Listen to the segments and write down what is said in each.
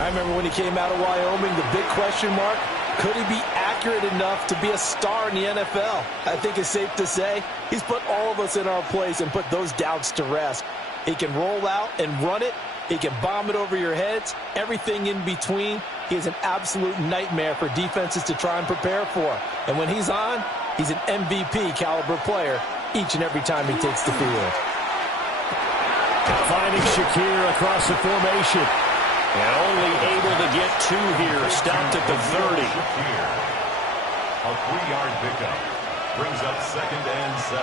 I remember when he came out of Wyoming, the big question mark, could he be accurate enough to be a star in the NFL? I think it's safe to say he's put all of us in our place and put those doubts to rest. He can roll out and run it. He can bomb it over your heads. Everything in between. He is an absolute nightmare for defenses to try and prepare for. And when he's on, he's an MVP caliber player each and every time he takes the field. Finding Shakir across the formation. And only able to get two here. Stopped at the 30. A 3-yard pickup. Brings up 2nd and 7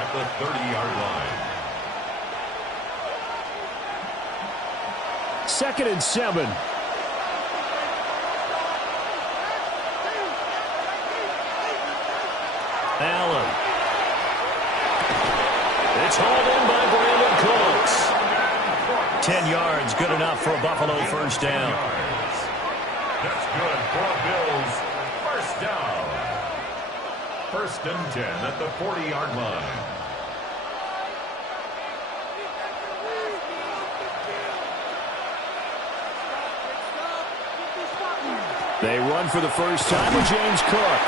at the 30-yard line. 2nd and 7. Allen. It's hauled in by Brandon Cooks. 10 yards, good enough for a Buffalo first down. That's good for a Bills first down. 1st and 10 at the 40-yard line. They run for the first time with James Cook.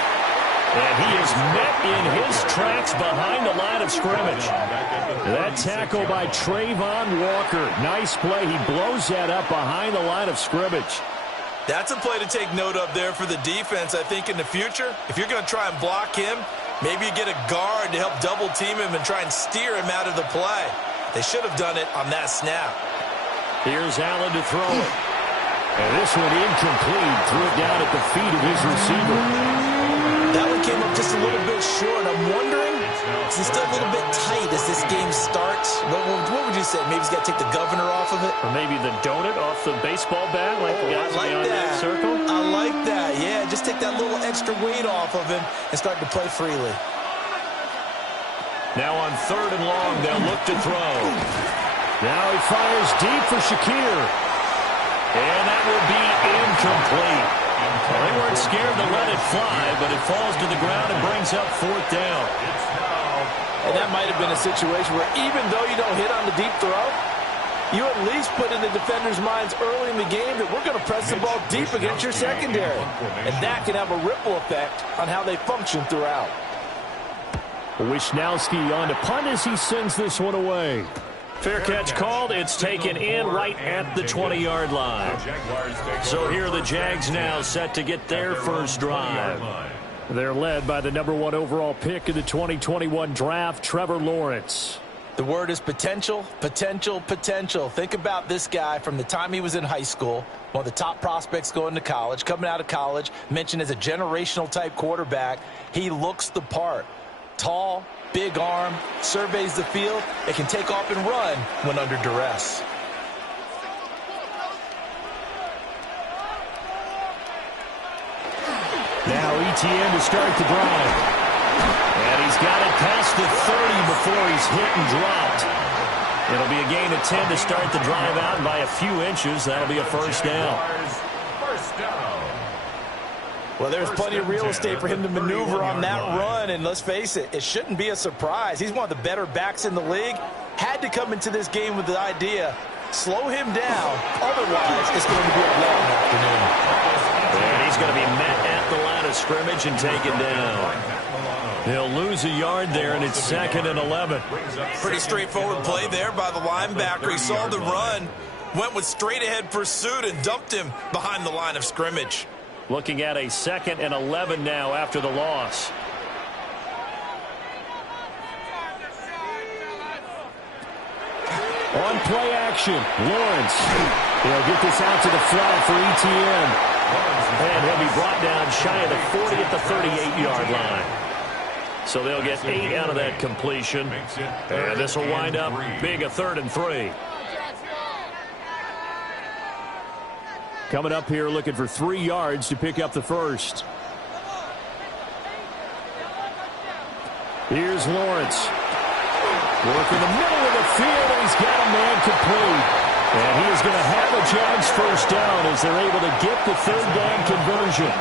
And he is met in his tracks behind the line of scrimmage. That tackle by Trayvon Walker. Nice play. He blows that up behind the line of scrimmage. That's a play to take note of there for the defense. I think in the future, if you're going to try and block him, maybe you get a guard to help double team him and try and steer him out of the play. They should have done it on that snap. Here's Allen to throw it. And this one incomplete. Threw it down at the feet of his receiver. That one came up just a little bit short. I'm wondering, is he still a little bit tight as this game starts? What would you say? Maybe he's got to take the governor off of it? Or maybe the donut off the baseball bat, like the guys beyond that circle? I like that, yeah. Just take that little extra weight off of him and start to play freely. Now on 3rd and long, they'll look to throw. Now he fires deep for Shakir. And that will be incomplete. Well, they weren't scared to let it fly, but it falls to the ground and brings up 4th down. And that might have been a situation where even though you don't hit on the deep throw, you at least put in the defenders' minds early in the game that we're going to press the ball deep against your secondary. And that can have a ripple effect on how they function throughout. Wisnowski on to punt as he sends this one away. Fair catch called. It's taken in right at the 20-yard line. So here are the Jags now set to get their first drive. They're led by the number 1 overall pick in the 2021 draft, Trevor Lawrence. The word is potential, potential, potential. Think about this guy from the time he was in high school, one of the top prospects going to college, coming out of college, mentioned as a generational type quarterback. He looks the part. Tall, big arm, surveys the field. It can take off and run when under duress. Now ETN to start the drive. And he's got it past the 30 before he's hit and dropped. It'll be a gain of 10 to start the drive out, and by a few inches, that'll be a first down. Well, there's plenty of real estate for him to maneuver on that run, and let's face it, it shouldn't be a surprise. He's one of the better backs in the league. Had to come into this game with the idea, slow him down, otherwise it's going to be a long afternoon. And he's going to be met at the line of scrimmage and taken down. He'll lose a yard there, and it's 2nd and 11. Pretty straightforward play there by the linebacker. He saw the run, went with straight-ahead pursuit, and dumped him behind the line of scrimmage. Looking at a 2nd and 11 now after the loss. On play action, Lawrence. He'll get this out to the flat for ETN. And he'll be brought down shy of the 40 at the 38-yard line. So they'll get 8 out of that completion. And this will wind up being a 3rd and 3. Coming up here looking for 3 yards to pick up the first. Here's Lawrence. Working the middle of the field, and he's got a man complete. And he is going to have a Jags first down as they're able to get the 3rd down conversion.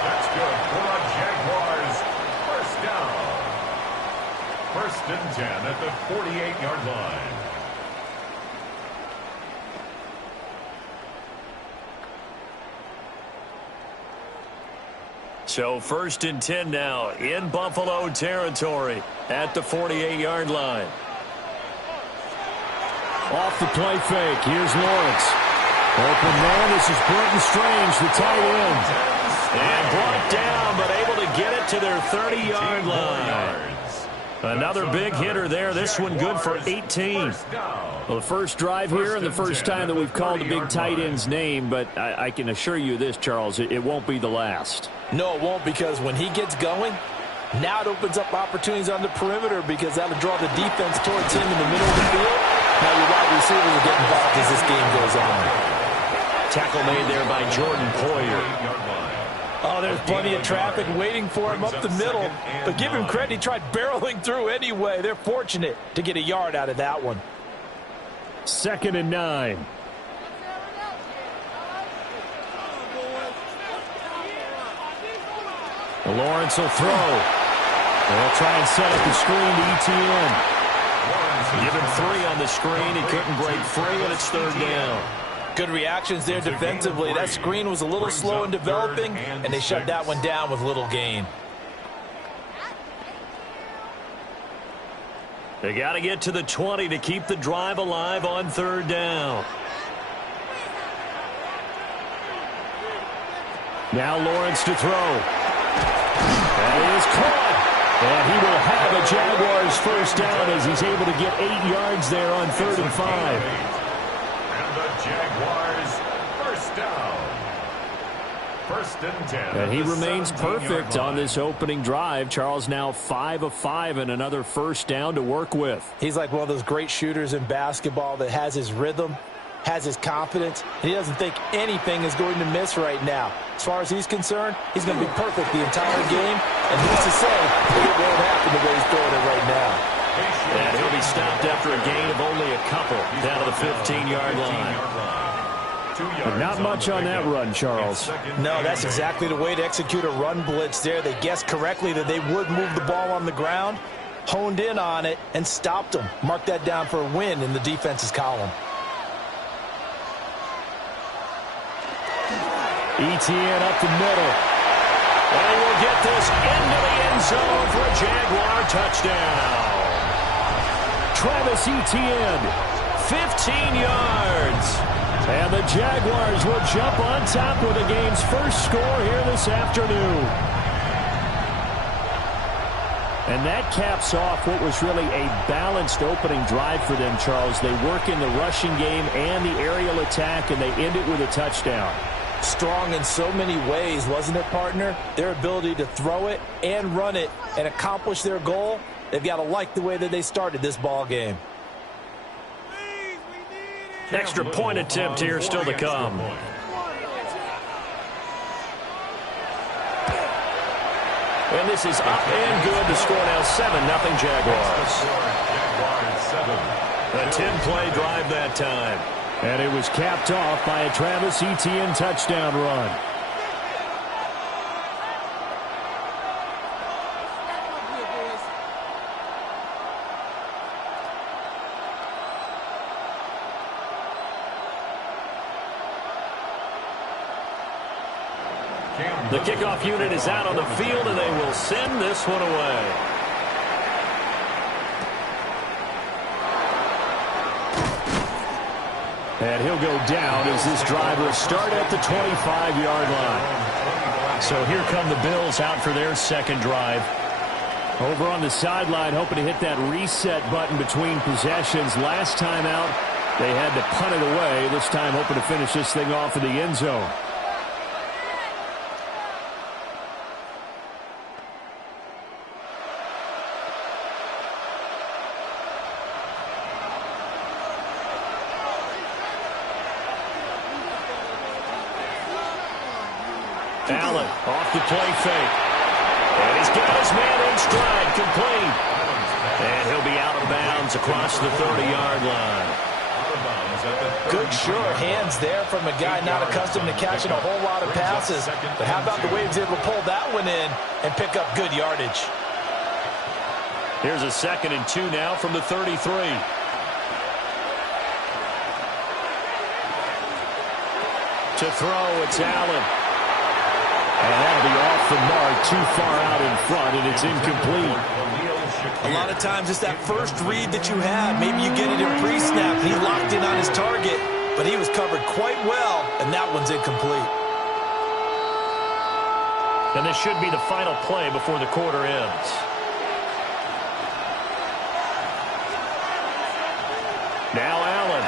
That's good for the Jaguars. First down. 1st and 10 at the 48-yard line. So 1st and 10 now in Buffalo territory at the 48-yard line. Off the play fake. Here's Lawrence. Open man. This is Burton Strange, the tight end. And brought down, but able to get it to their 30-yard line. Another big hitter there. This one good for 18. Well, the first drive here and the first time that we've called a big tight end's name, but I can assure you this, Charles, it won't be the last. No, it won't, because when he gets going, now it opens up opportunities on the perimeter, because that'll draw the defense towards him in the middle of the field. Now your wide receivers will get involved as this game goes on. Tackle made there by Jordan Poyer. Oh, there's plenty of traffic waiting for him up the middle. But give him credit, he tried barreling through anyway. They're fortunate to get a yard out of that one. 2nd and 9. Lawrence will throw. They'll try and set up the screen to ETN. Give him 3 on the screen. He couldn't break free, and it's 3rd down. Good reactions there defensively. That screen was a little slow in developing, and they shut that one down with little gain. They got to get to the 20 to keep the drive alive on 3rd down. Now Lawrence to throw. That is caught. And he will have a Jaguars first down as he's able to get 8 yards there on 3rd and 5. Jaguars first down. 1st and 10. And he remains perfect on this opening drive. Charles now 5 of 5 and another first down to work with. He's like one of those great shooters in basketball that has his rhythm, has his confidence, and he doesn't think anything is going to miss right now. As far as he's concerned, he's going to be perfect the entire game. And who's to say it won't happen the way he's throwing it right now. And he'll be stopped after a gain of only a couple down to the 15-yard line. But not much on that run, Charles. No, that's exactly the way to execute a run blitz there. They guessed correctly that they would move the ball on the ground, honed in on it, and stopped them. Mark that down for a win in the defense's column. ETN up the middle. And he will get this into the end zone for a Jaguar touchdown. Travis Etienne, 15 yards. And the Jaguars will jump on top with the game's first score here this afternoon. And that caps off what was really a balanced opening drive for them, Charles. They work in the rushing game and the aerial attack, and they end it with a touchdown. Strong in so many ways, wasn't it, partner? Their ability to throw it and run it and accomplish their goal, they've got to like the way that they started this ball game. Extra point attempt here still to come. And this is up and good. The score now 7-0 Jaguars. A 10-play drive that time. And it was capped off by a Travis Etienne touchdown run. The kickoff unit is out on the field, and they will send this one away. And he'll go down as this drive will start at the 25-yard line. So here come the Bills out for their second drive. Over on the sideline, hoping to hit that reset button between possessions. Last time out, they had to punt it away. This time hoping to finish this thing off in the end zone. Allen off the play fake. And he's got his man in stride, complete. And he'll be out of bounds across the 30-yard line. Good, sure hands there from a guy not accustomed to catching a whole lot of passes. But how about the way he was able to pull that one in and pick up good yardage? Here's a 2nd and 2 now from the 33. To throw, it's Allen. And that'll be off the mark, too far out in front, and it's incomplete. A lot of times it's that first read that you have. Maybe you get it in pre-snap, and he locked in on his target, but he was covered quite well, and that one's incomplete. And this should be the final play before the quarter ends. Now Allen.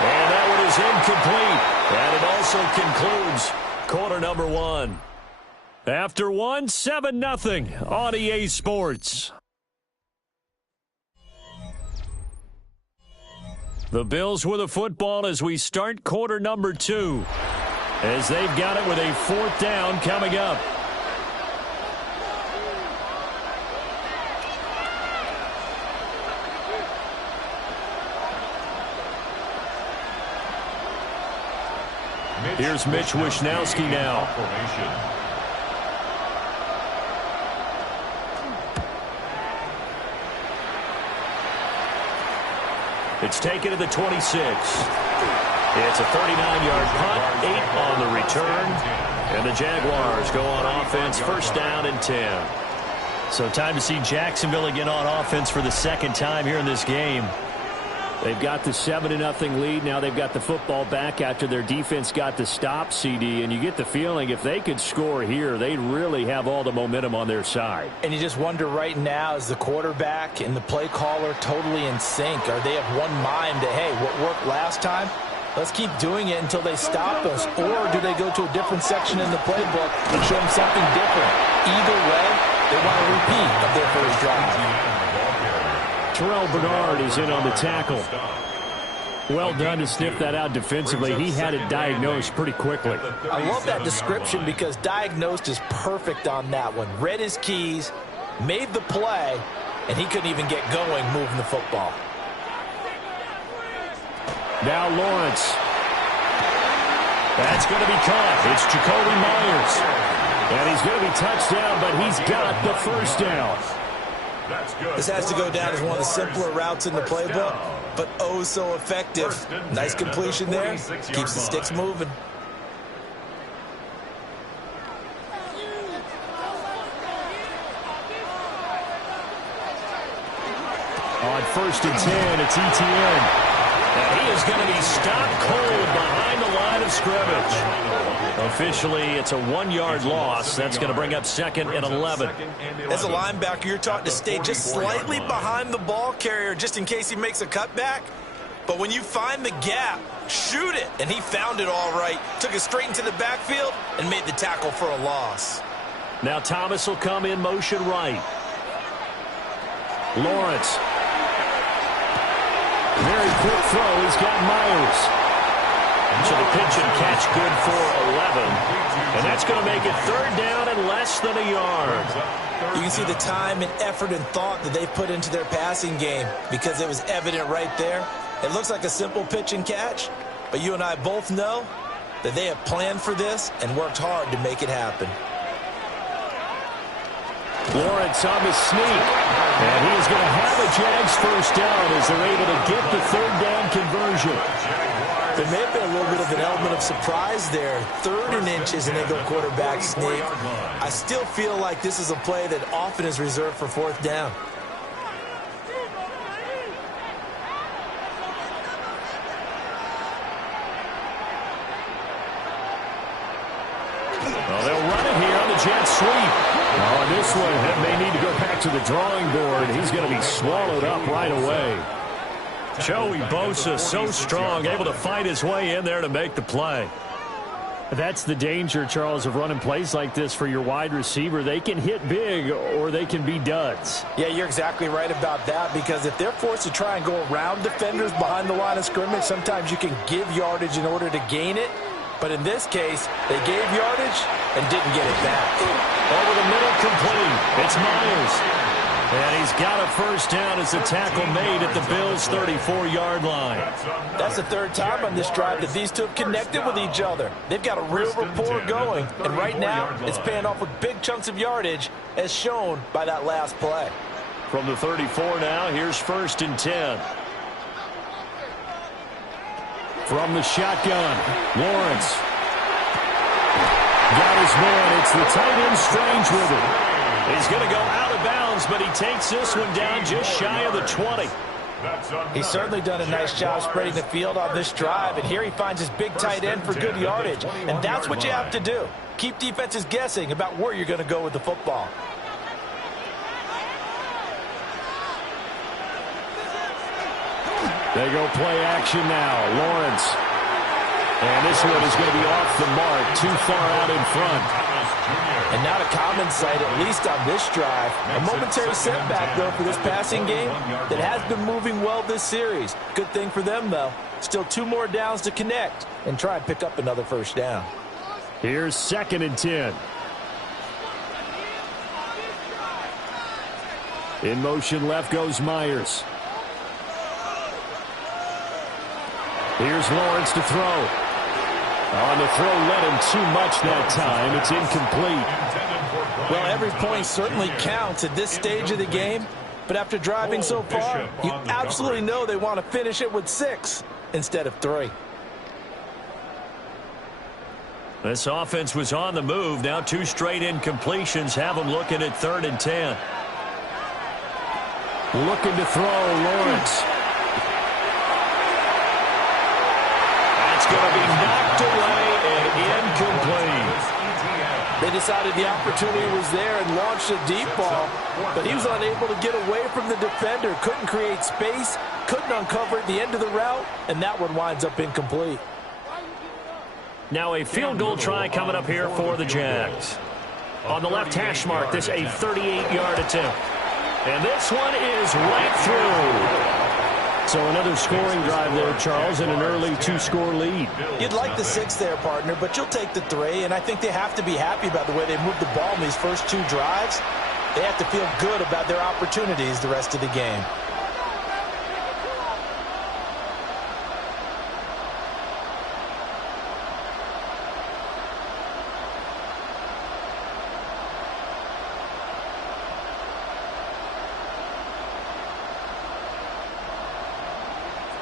And that one is incomplete. And it also concludes quarter number one. After one, 7-0 on EA Sports. The Bills with the football as we start quarter number two, as they've got it with a fourth down coming up. Here's Mitch Wishnowski now. It's taken to the 26. It's a 39-yard punt, 8 on the return. And the Jaguars go on offense, first down and 10. So time to see Jacksonville again on offense for the second time here in this game. They've got the 7-0 lead. Now they've got the football back after their defense got the stop, CD. And you get the feeling if they could score here, they'd really have all the momentum on their side. And you just wonder right now, is the quarterback and the play caller totally in sync? Are they of one mind that, hey, what worked last time, let's keep doing it until they stop us? Or do they go to a different section in the playbook and show them something different? Either way, they want a repeat of their first drive. Terrell Bernard is in on the tackle. Well done to sniff that out defensively. He had it diagnosed pretty quickly. I love that description because diagnosed is perfect on that one. Read his keys, made the play, and he couldn't even get going moving the football. Now Lawrence. That's going to be caught. It's Jacoby Myers. And he's going to be touched down, but he's got the first down. This has to go down as one of the simpler routes in the playbook, but oh so effective. Nice completion there. Keeps the sticks moving. On first and 10, it's ETN. And he is going to be stopped cold behind the line of scrimmage. Officially, it's a 1-yard loss. That's going to bring up second and 11. As a linebacker, you're taught to stay just slightly behind the ball carrier just in case he makes a cutback. But when you find the gap, shoot it. And he found it all right. Took it straight into the backfield and made the tackle for a loss. Now Thomas will come in motion right. Lawrence. Very quick throw. He's got Myers. So the pitch and catch good for 11. And that's going to make it third down and less than a yard. You can see the time and effort and thought that they put into their passing game because it was evident right there. It looks like a simple pitch and catch, but you and I both know that they have planned for this and worked hard to make it happen. Lawrence on the sneak. And he is going to have a Jags first down as they're able to get the third down conversion. There may have been a little bit of an element of surprise there. 3rd and inches and they go quarterback sneak. I still feel like this is a play that often is reserved for 4th down. Well, they'll run it here on the jet sweep. On this one, that may need to go back to the drawing board. He's going to be swallowed up right away. Joey Bosa, so strong, able to fight his way in there to make the play. That's the danger, Charles, of running plays like this for your wide receiver. They can hit big or they can be duds. Yeah, you're exactly right about that because if they're forced to try and go around defenders behind the line of scrimmage, sometimes you can give yardage in order to gain it. But in this case, they gave yardage and didn't get it back. Over the middle, complete. It's Myers. And he's got a first down as the tackle made at the Bills' 34-yard line. That's the 3rd time on this drive that these two have connected with each other. They've got a real rapport going. And right now, it's paying off with big chunks of yardage, as shown by that last play. From the 34 now, here's first and 10. From the shotgun, Lawrence. Got his man. It's the tight end Strange with it. He's going to go out of bounds, but he takes this one down just shy of the 20. He's certainly done a nice job spreading the field on this drive, and here he finds his big tight end for good yardage. And that's what you have to do. Keep defenses guessing about where you're going to go with the football. They go play action now. Lawrence. And this one is going to be off the mark, too far out in front. And not a common sight, at least on this drive. A momentary setback, though, for this passing game that has been moving well this series. Good thing for them, though. Still 2 more downs to connect and try and pick up another first down. Here's 2nd and 10. In motion left goes Myers. Here's Lawrence to throw. On the throw, led him too much that time. It's incomplete. Well, every point certainly counts at this stage of the game. But after driving so far, you absolutely know they want to finish it with 6 instead of 3. This offense was on the move. Now 2 straight incompletions have them looking at 3rd and 10. Looking to throw, Lawrence. That's going to be knocked away and incomplete. They decided the opportunity was there and launched a deep ball, but he was unable to get away from the defender, couldn't create space, couldn't uncover at the end of the route, and that one winds up incomplete. Now a field goal try coming up here for the Jags. On the left hash mark, this a 38-yard attempt. And this one is right through. So another scoring drive there, Charles, and an early 2-score lead. You'd like the 6 there, partner, but you'll take the 3, and I think they have to be happy about the way they moved the ball in these first 2 drives. They have to feel good about their opportunities the rest of the game.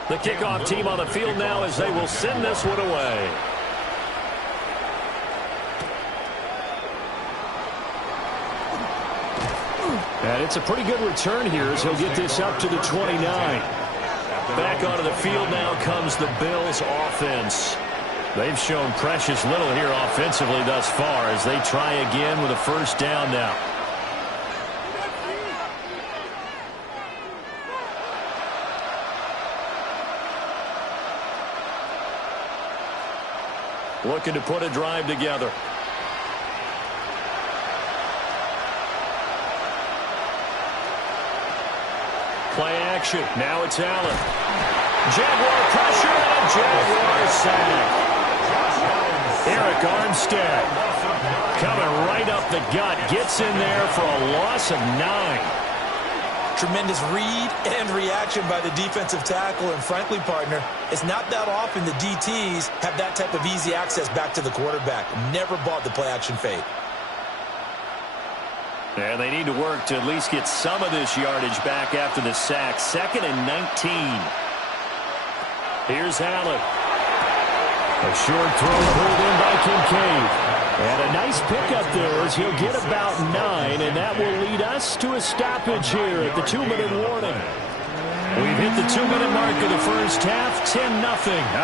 The kickoff team on the field now as they will send this one away. And it's a pretty good return here as he'll get this up to the 29. Back onto the field now comes the Bills offense. They've shown precious little here offensively thus far as they try again with a first down now. Looking to put a drive together. Play action. Now it's Allen. Jaguar pressure and a Jaguar sack. Eric Armstead coming right up the gut. Gets in there for a loss of 9. Tremendous read and reaction by the defensive tackle, and frankly, partner, it's not that often the DTs have that type of easy access back to the quarterback. Never bought the play-action fade. And they need to work to at least get some of this yardage back after the sack. 2nd and 19. Here's Allen. A short throw pulled in by Kincaid. And a nice pickup there as he'll get about 9, and that will lead us to a stoppage here at the 2-minute warning. We've hit the 2-minute mark of the first half. 10-0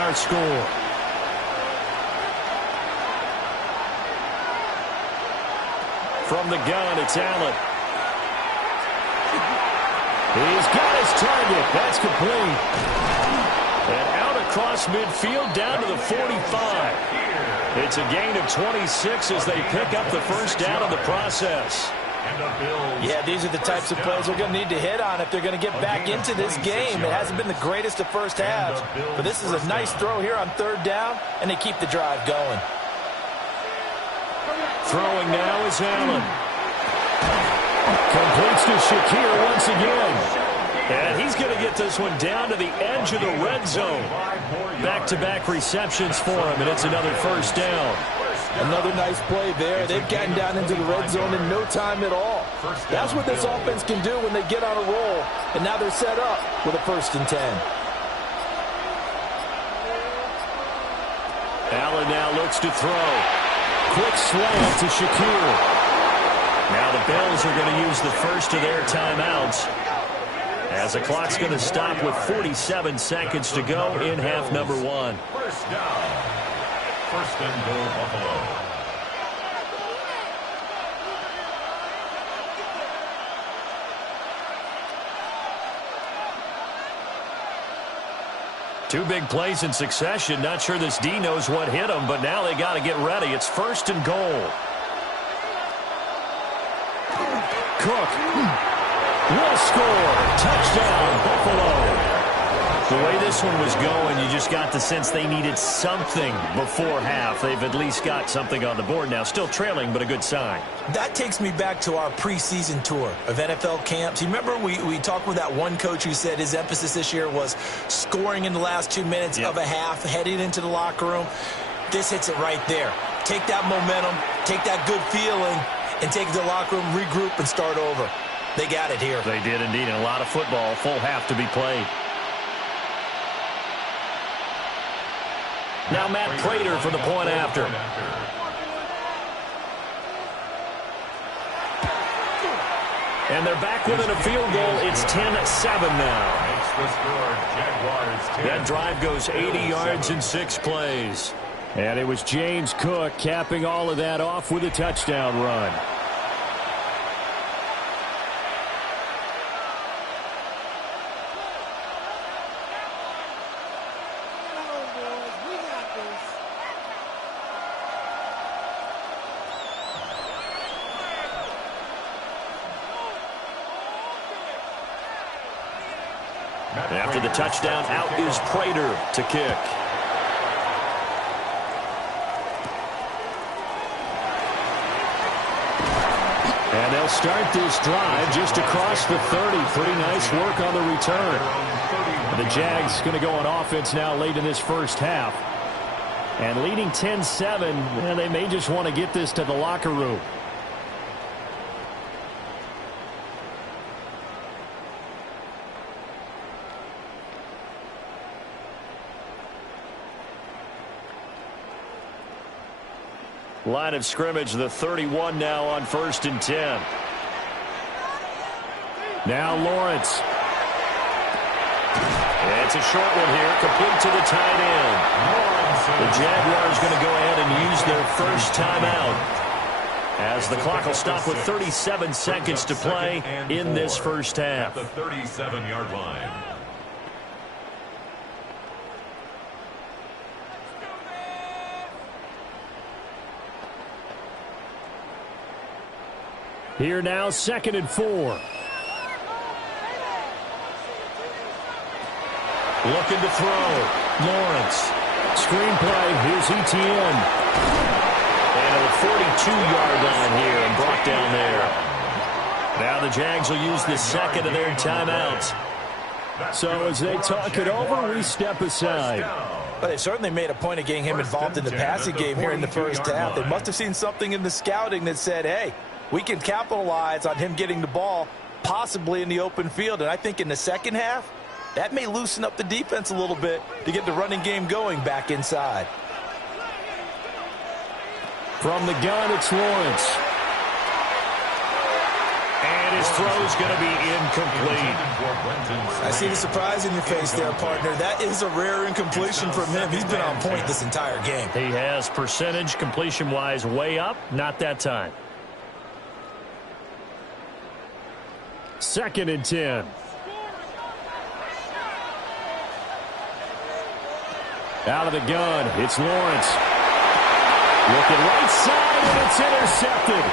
our score. From the gun, it's Allen. He's got his target. That's complete. And out across midfield down to the 45. It's a gain of 26 as they pick up the first down in the process. Yeah, these are the types of plays they're going to need to hit on if they're going to get back into this game. It hasn't been the greatest of first halves, but this is a nice throw here on 3rd down, and they keep the drive going. Throwing now is Allen. Completes to Shakir once again. And he's going to get this one down to the edge of the red zone. Back-to-back receptions for him, and it's another first down. Another nice play there. They've gotten down into the red zone in no time at all. That's what this offense can do when they get on a roll, and now they're set up with a 1st and 10. Allen now looks to throw. Quick slant to Shakir. Now the Bills are going to use the first of their timeouts, as the clock's going to stop with 47 seconds to go in half number one. First down. First and goal, Buffalo. Two big plays in succession. Not sure this D knows what hit him, but now they got to get ready. It's first and goal. Cook will score. Touchdown, Buffalo. The way this one was going, you just got the sense they needed something before half. They've at least got something on the board now. Still trailing, but a good sign. That takes me back to our preseason tour of NFL camps. You remember we talked with that one coach who said his emphasis this year was scoring in the last 2 minutes of a half, heading into the locker room. This hits it right there. Take that momentum, take that good feeling, and take it to the locker room, regroup, and start over. They got it here. They did indeed, and a lot of football, full half to be played. Now Matt Prater for the point after. And they're back within a field goal. It's 10-7 now. That drive goes 80 yards in 6 plays. And it was James Cook capping all of that off with a touchdown run. After the touchdown, out is Prater to kick. And they'll start this drive just across the 30. Pretty nice work on the return. The Jags going to go on offense now late in this first half. And leading 10-7, and they may just want to get this to the locker room. Line of scrimmage, the 31 now on 1st and 10. Now Lawrence. It's a short one here, complete to the tight end. The Jaguars going to go ahead and use their first timeout, as the clock will stop with 37 seconds to play in this first half. At the 37-yard line. Here now, 2nd and 4. Looking to throw. Lawrence. Screenplay. Here's Etienne. And at the 42-yard line here and brought down there. Now the Jags will use the second of their timeouts. So as they talk it over, we step aside. Well, they certainly made a point of getting him involved in the passing game here in the first half. They must have seen something in the scouting that said, hey, we can capitalize on him getting the ball possibly in the open field. And I think in the second half, that may loosen up the defense a little bit to get the running game going back inside. From the gun, it's Lawrence. And his throw's going to be incomplete. I see the surprise in your face there, partner. That is a rare incompletion from him. He's been on point this entire game. He has percentage completion-wise way up. Not that time. 2nd and 10. Out of the gun, it's Lawrence. Looking right side, and it's intercepted.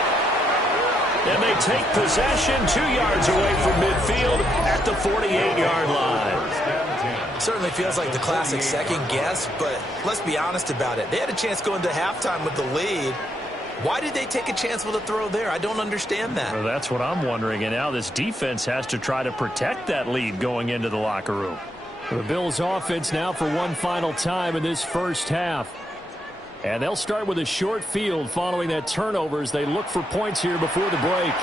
And they take possession 2 yards away from midfield at the 48-yard line. Certainly feels like the classic second guess, but let's be honest about it. They had a chance going to halftime with the lead. Why did they take a chance with a throw there? I don't understand that. Well, that's what I'm wondering. And now this defense has to try to protect that lead going into the locker room. The Bills offense now for one final time in this first half. And they'll start with a short field following that turnover as they look for points here before the break.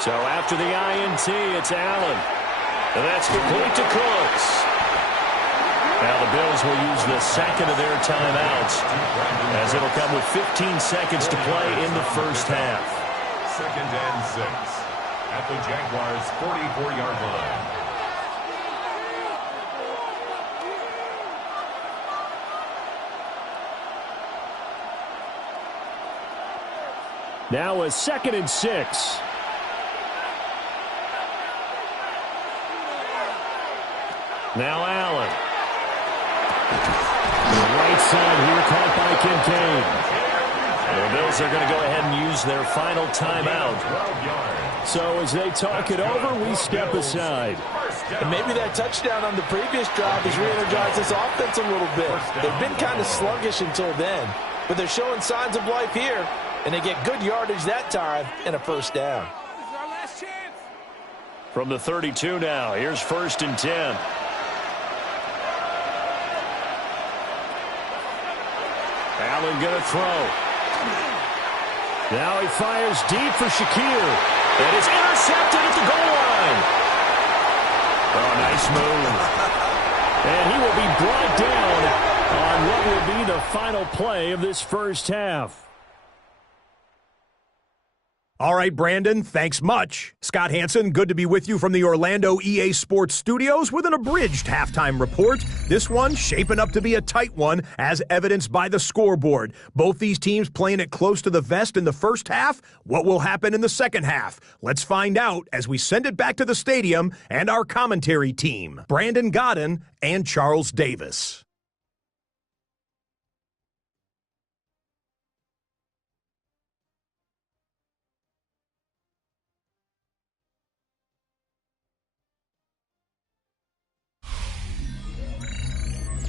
So after the INT, it's Allen. And that's complete to Cooks. Now the Bills will use the second of their timeouts, as it'll come with 15 seconds to play in the first half. 2nd and 6 at the Jaguars' 44-yard line. Now a 2nd and 6. Now Allen. The right side here caught by Kincaid. The Bills are going to go ahead and use their final timeout. So as they talk it over, we step aside. And maybe that touchdown on the previous drive has re-energized this offense a little bit. They've been kind of sluggish until then, but they're showing signs of life here, and they get good yardage that time and a first down. From the 32 now, here's 1st and 10. Allen going to throw. Now he fires deep for Shakir. It is intercepted at the goal line. Oh, nice move. And he will be brought down on what will be the final play of this first half. All right, Brandon, thanks much. Scott Hansen, good to be with you from the Orlando EA Sports Studios with an abridged halftime report. This one shaping up to be a tight one, as evidenced by the scoreboard. Both these teams playing it close to the vest in the first half. What will happen in the second half? Let's find out as we send it back to the stadium and our commentary team, Brandon Godden and Charles Davis.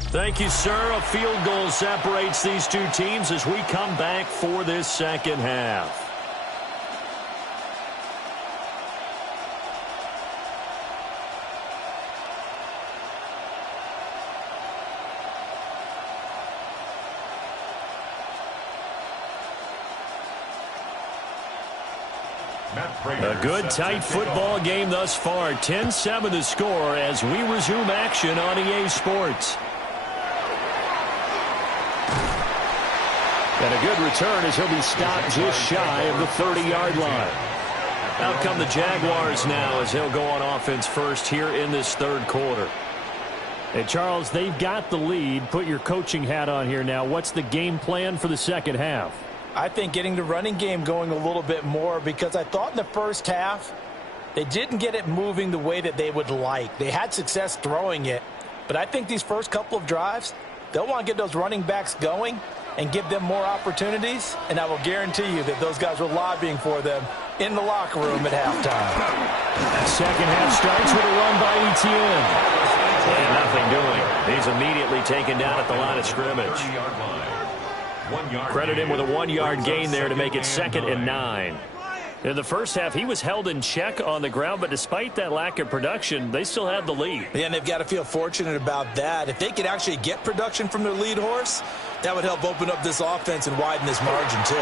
Thank you, sir. A field goal separates these two teams as we come back for this second half. A good, tight football game thus far. 10-7 the score as we resume action on EA Sports. And a good return as he'll be stopped just shy of the 30-yard line. Out come the Jaguars now as they'll go on offense first here in this third quarter. Hey, Charles, they've got the lead. Put your coaching hat on here now. What's the game plan for the second half? I think getting the running game going a little bit more, because I thought in the first half they didn't get it moving the way that they would like. They had success throwing it, but I think these first couple of drives, they'll want to get those running backs going and give them more opportunities, and I will guarantee you that those guys were lobbying for them in the locker room at halftime. Second half starts with a run by Etienne. And nothing doing. He's immediately taken down at the line of scrimmage. Credit him with a 1-yard gain there to make it 2nd and 9. In the first half, he was held in check on the ground, but despite that lack of production, they still had the lead. Yeah, and they've got to feel fortunate about that. If they could actually get production from their lead horse, that would help open up this offense and widen this margin, too.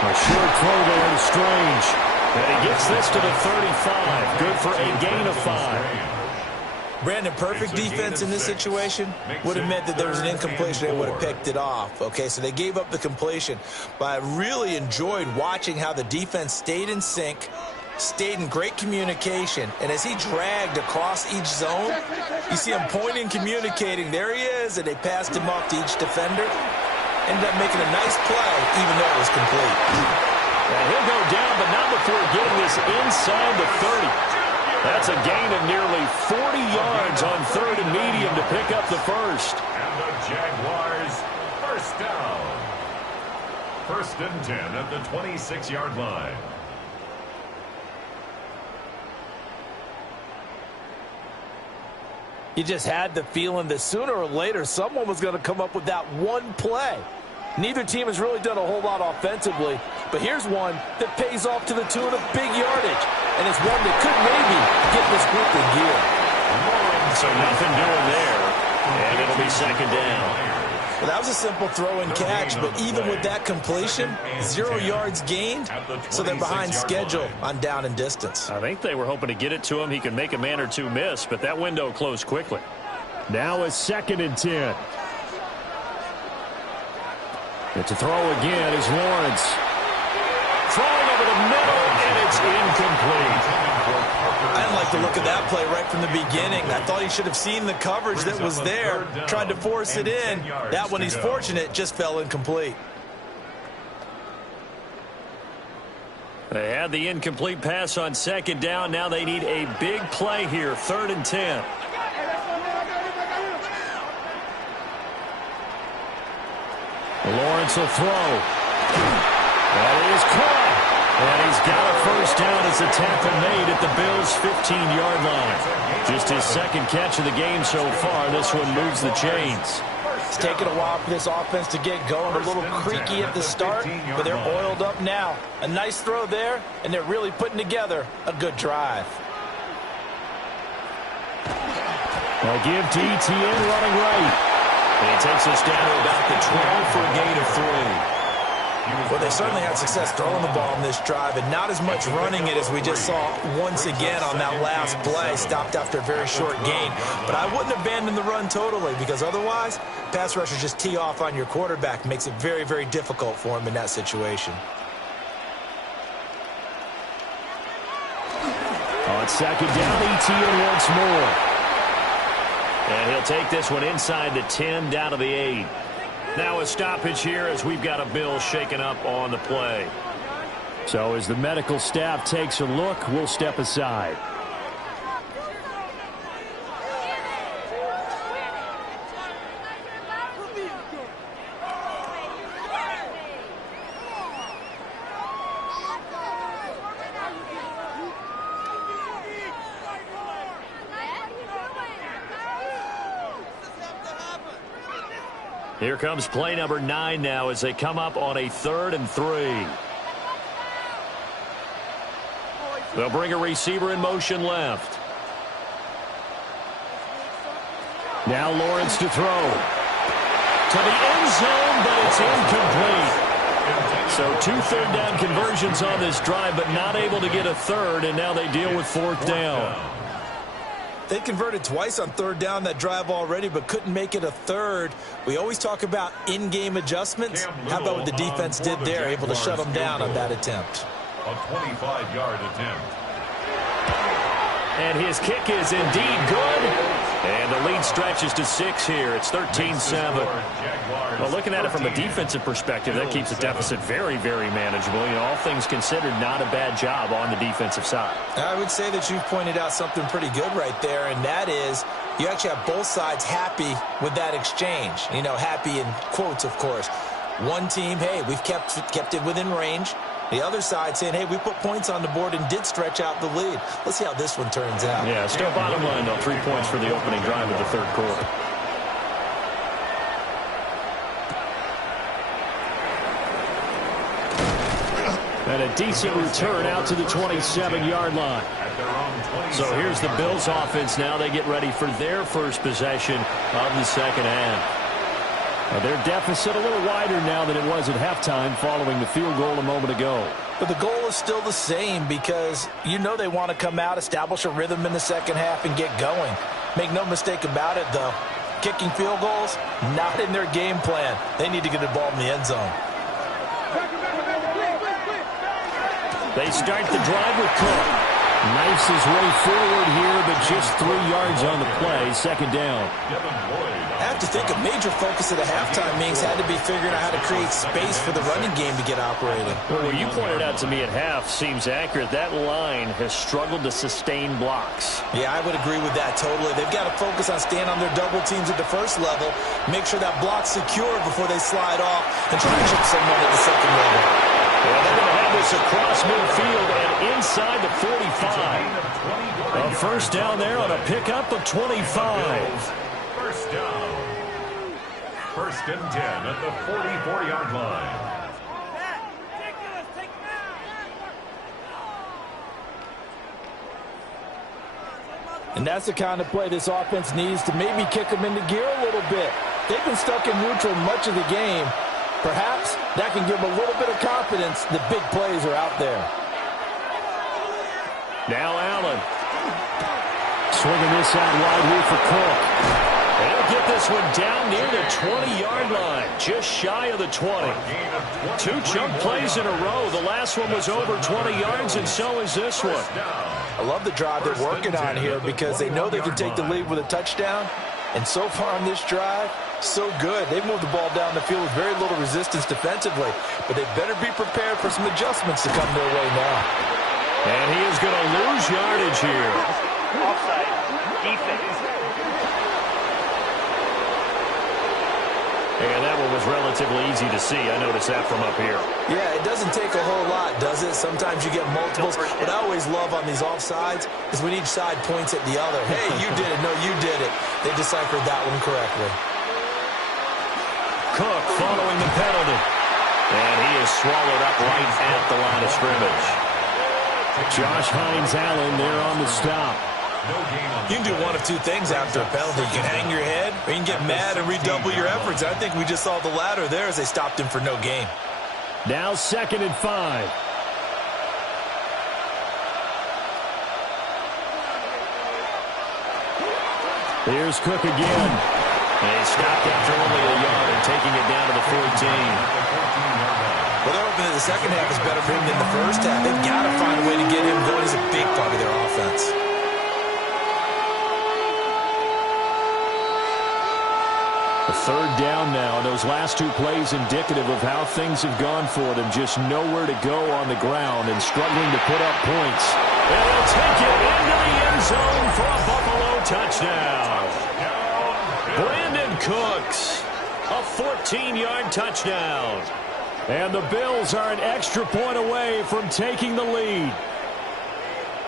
A short throw there to Strange. And he gets this to the 35. Good for a gain of 5. Brandon, perfect defense in this situation would have meant that there was an incompletion. They would have picked it off. Okay, so they gave up the completion. But I really enjoyed watching how the defense stayed in sync, stayed in great communication. And as he dragged across each zone, you see him pointing, communicating. There he is, and they passed him off to each defender. Ended up making a nice play, even though it was complete. And he'll go down, but not before getting this inside the 30. That's a gain of nearly 40 yards on 3rd and medium to pick up the first. And the Jaguars first down. 1st and 10 at the 26-yard line. You just had the feeling that sooner or later someone was going to come up with that one play. Neither team has really done a whole lot offensively, but here's one that pays off to the tune of big yardage, and it's one that could maybe get this group in gear. So nothing doing there, and it'll be 2nd down. Well, that was a simple throw and catch, but even with that completion, 0 yards gained, so they're behind schedule on down and distance. I think they were hoping to get it to him. He could make a man or two miss, but that window closed quickly. Now a 2nd and 10. It's a throw again is Lawrence. Throwing over the middle, and it's incomplete. I didn't like the look of that play right from the beginning. I thought he should have seen the coverage that was there, tried to force it in. That one, he's fortunate, just fell incomplete. They had the incomplete pass on 2nd down. Now they need a big play here, 3rd and 10. Lawrence will throw. That is caught. And he's got a 1st down as a tackle made at the Bills' 15-yard line. Just his 2nd catch of the game so far. This one moves the chains. It's taken a while for this offense to get going. A little creaky at the start, but they're oiled up now. A nice throw there, and they're really putting together a good drive. They'll give to Etienne running right. And he takes us down to about the 12 for a gain of 3. Well, they certainly had success throwing the ball in this drive, and not as much running it as we just saw once again on that last play. Stopped after a very short gain. But I wouldn't abandon the run totally, because otherwise, pass rushers just tee off on your quarterback. Makes it very, very difficult for him in that situation. On 2nd down, Etienne once more. And he'll take this one inside the 10 down to the 8. Now a stoppage here as we've got a Bill shaken up on the play. So as the medical staff takes a look, we'll step aside. Here comes play number 9 now as they come up on a 3rd and 3. They'll bring a receiver in motion left. Now Lawrence to throw. To the end zone, but it's incomplete. So 2 3rd down conversions on this drive, but not able to get a 3rd, and now they deal with 4th down. They converted twice on 3rd down that drive already, but couldn't make it a 3rd. We always talk about in-game adjustments. How about what the defense did there, able to shut them down on that attempt? A 25-yard attempt. And his kick is indeed good. And the lead stretches to 6 here. It's 13-7. Well, looking at it from a defensive perspective, that keeps the deficit very, very manageable. You know, all things considered, not a bad job on the defensive side. I would say that you've pointed out something pretty good right there, and that is you actually have both sides happy with that exchange. You know, happy in quotes, of course. One team, hey, we've kept it within range. The other side saying, hey, we put points on the board and did stretch out the lead. Let's see how this one turns out. Yeah, still bottom line, though, 3 points for the opening drive of the 3rd quarter. And a decent return out to the 27-yard line. So here's the Bills offense now. They get ready for their first possession of the 2nd half. Their deficit a little wider now than it was at halftime following the field goal a moment ago. But the goal is still the same because you know they want to come out, establish a rhythm in the 2nd half, and get going. Make no mistake about it, though. Kicking field goals, not in their game plan. They need to get the ball in the end zone. They start the drive with Cook. Knifes his way forward here, but just 3 yards on the play. 2nd down. I have to think a major focus of the halftime meetings had to be figuring out how to create space for the running game to get operating. Well, what you pointed out to me at half seems accurate. That line has struggled to sustain blocks. Yeah, I would agree with that totally. They've got to focus on staying on their double teams at the first level, make sure that block's secure before they slide off and try to chip someone at the 2nd level. Well, they're going to have this across midfield and inside the 45. A 1st down there on a pickup of 25. 1st down. 1st and 10 at the 44-yard line. And that's the kind of play this offense needs to maybe kick them into gear a little bit. They've been stuck in neutral much of the game. Perhaps that can give them a little bit of confidence the big plays are out there. Now Allen. Swinging this out wide here for Cook. They'll get this one down near the 20-yard line, just shy of the 20. 2 chunk plays in a row. The last one was over 20 yards, and so is this one. I love the drive they're working on here because they know they can take the lead with a touchdown. And so far on this drive, so good. They've moved the ball down the field with very little resistance defensively. But they better be prepared for some adjustments to come their way now. And he is going to lose yardage here. Offside, defense. And that one was relatively easy to see. I noticed that from up here. Yeah, it doesn't take a whole lot, does it? Sometimes you get multiples. What I always love on these offsides is when each side points at the other. Hey, you did it. No, you did it. They deciphered that one correctly. Cook following the penalty. And he is swallowed up right at the line of scrimmage. Josh Hines-Allen there on the stop. You can do one of two things after a penalty. You can hang your head, or you can get mad and redouble your efforts. I think we just saw the latter there as they stopped him for no gain. Now 2nd and 5. Here's Cook again. And he stopped after only a yard, taking it down to the 14. Well, they're hoping that the second half is better for him than the first half. They've got to find a way to get him going. He's a big part of their offense. A 3rd down now. Those last 2 plays indicative of how things have gone for them. Just nowhere to go on the ground and struggling to put up points. And they'll take it into the end zone for a Buffalo touchdown. Brandon Cooks, a 14-yard touchdown. And the Bills are an extra point away from taking the lead.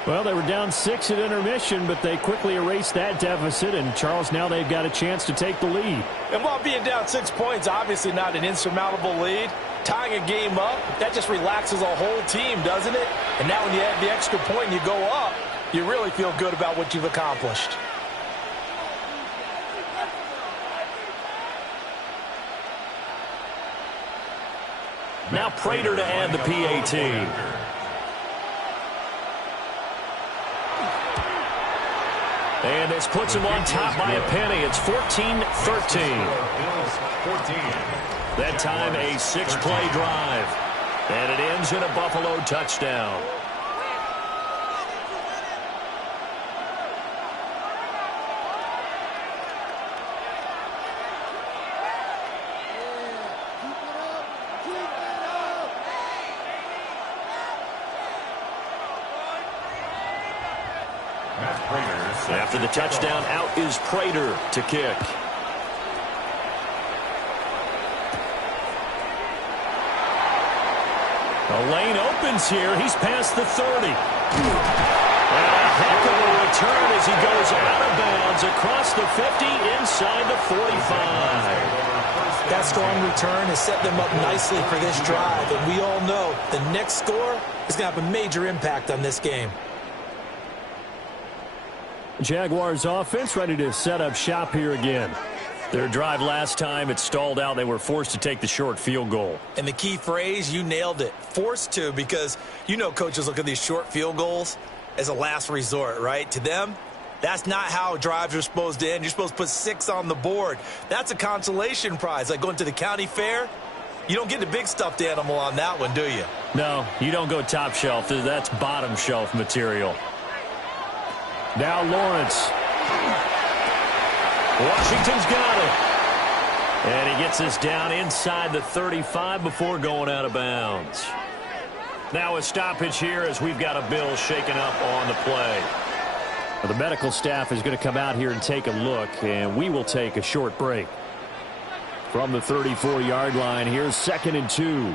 Well, they were down 6 at intermission, but they quickly erased that deficit. And, Charles, now they've got a chance to take the lead. And while being down 6 points, obviously not an insurmountable lead, tying a game up, that just relaxes a whole team, doesn't it? And now when you add the extra point and you go up, you really feel good about what you've accomplished. Now Prater to add the PAT. And this puts him on top by a penny. It's 14-13. That time a 6-play drive. And it ends in a Buffalo touchdown. After the touchdown, out is Prater to kick. The lane opens here. He's past the 30. And a heck of a return as he goes out of bounds across the 50 inside the 45. That strong return has set them up nicely for this drive. And we all know the next score is going to have a major impact on this game. Jaguars offense ready to set up shop here again. Their drive last time, it stalled out. They were forced to take the short field goal. And the key phrase, you nailed it, forced to, because you know coaches look at these short field goals as a last resort, right? To them, that's not how drives are supposed to end. You're supposed to put 6 on the board. That's a consolation prize. Like going to the county fair, you don't get the big stuffed animal on that one, do you? No, you don't go top shelf. That's bottom shelf material. Now Lawrence. Washington's got it. And he gets us down inside the 35 before going out of bounds. Now a stoppage here as we've got a Bill shaken up on the play. Well, the medical staff is going to come out here and take a look, and we will take a short break. From the 34-yard line, here's 2nd and 2.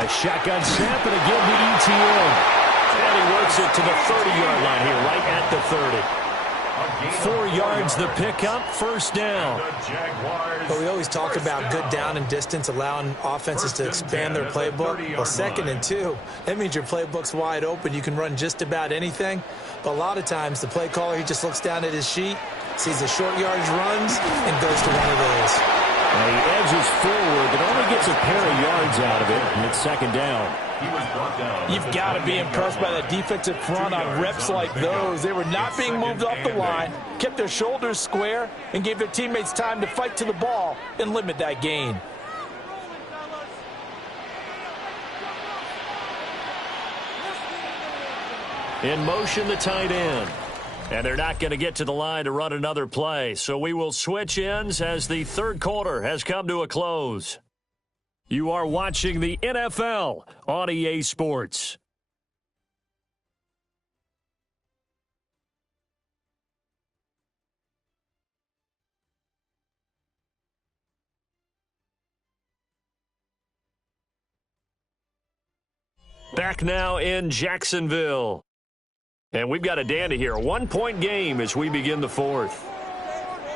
A shotgun snap and again the ETN. And he works it to the 30-yard line here, right at the 30. 4 yards the pickup, 1st down. But we always talk about good down and distance, allowing offenses to expand their playbook. Well, 2nd and 2, that means your playbook's wide open. You can run just about anything. But a lot of times, the play caller, he just looks down at his sheet, sees the short yardage runs, and goes to one of those. And he edges forward, but only gets a pair of yards out of it, and it's second down. You've got to be impressed by that defensive front on reps like those. They were not being moved off the line, kept their shoulders square, and gave their teammates time to fight to the ball and limit that gain. In motion, the tight end. And they're not going to get to the line to run another play. So we will switch ends as the third quarter has come to a close. You are watching the NFL on EA Sports. Back now in Jacksonville. And we've got a dandy here. A 1-point game as we begin the fourth.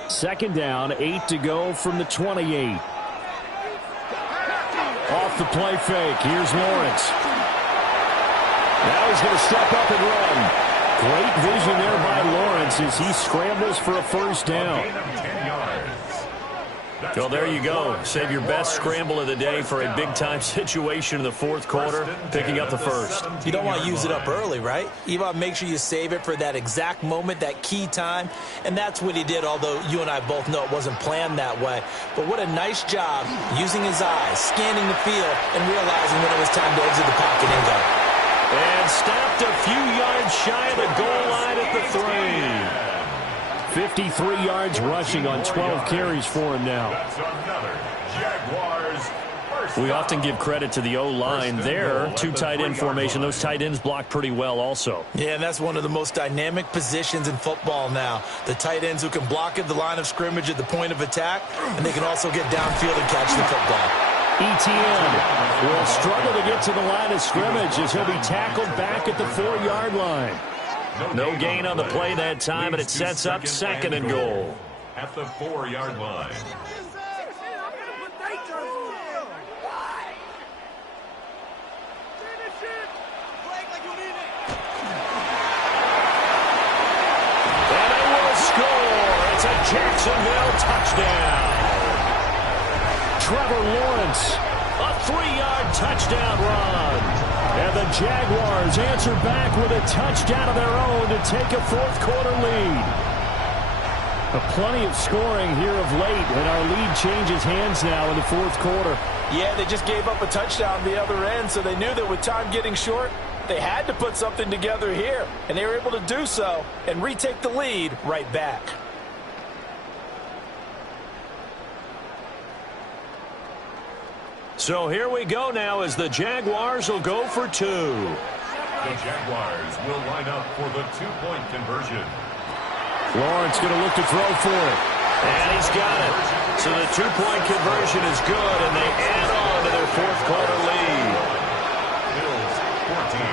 Second down, 8 to go from the 28. Off the play fake. Here's Lawrence. Now he's going to step up and run. Great vision there by Lawrence as he scrambles for a first down. Well, there you go. Save your best scramble of the day for a big-time situation in the fourth quarter, picking up the first. You don't want to use it up early, right? You want to make sure you save it for that exact moment, that key time, and that's what he did, although you and I both know it wasn't planned that way. But what a nice job using his eyes, scanning the field, and realizing when it was time to exit the pocket and go. And stopped a few yards shy of the goal line at the 3. 53 yards rushing on 12 carries for him now. We often give credit to the O-line there. Two tight end formation. Those tight ends block pretty well also. Yeah, and that's one of the most dynamic positions in football now. The tight ends who can block at the line of scrimmage at the point of attack, and they can also get downfield and catch the football. ETN will struggle to get to the line of scrimmage as he'll be tackled back at the 4-yard line. No gain on the play that time, and it sets up second and goal. At the 4-yard line. And they will score. It's a Jacksonville touchdown. Trevor Lawrence, A 3-yard touchdown run. and the Jaguars answer back with a touchdown of their own to take a fourth-quarter lead. Plenty of scoring here of late, and our lead changes hands now in the fourth quarter. Yeah, they just gave up a touchdown on the other end, so they knew that with time getting short, they had to put something together here, and they were able to do so and retake the lead right back. So here we go now as the Jaguars will go for 2. The Jaguars will line up for the 2-point conversion. Lawrence going to look to throw for it. And he's got it. So the 2-point conversion is good, and they add on to their fourth-quarter lead. Bills 14.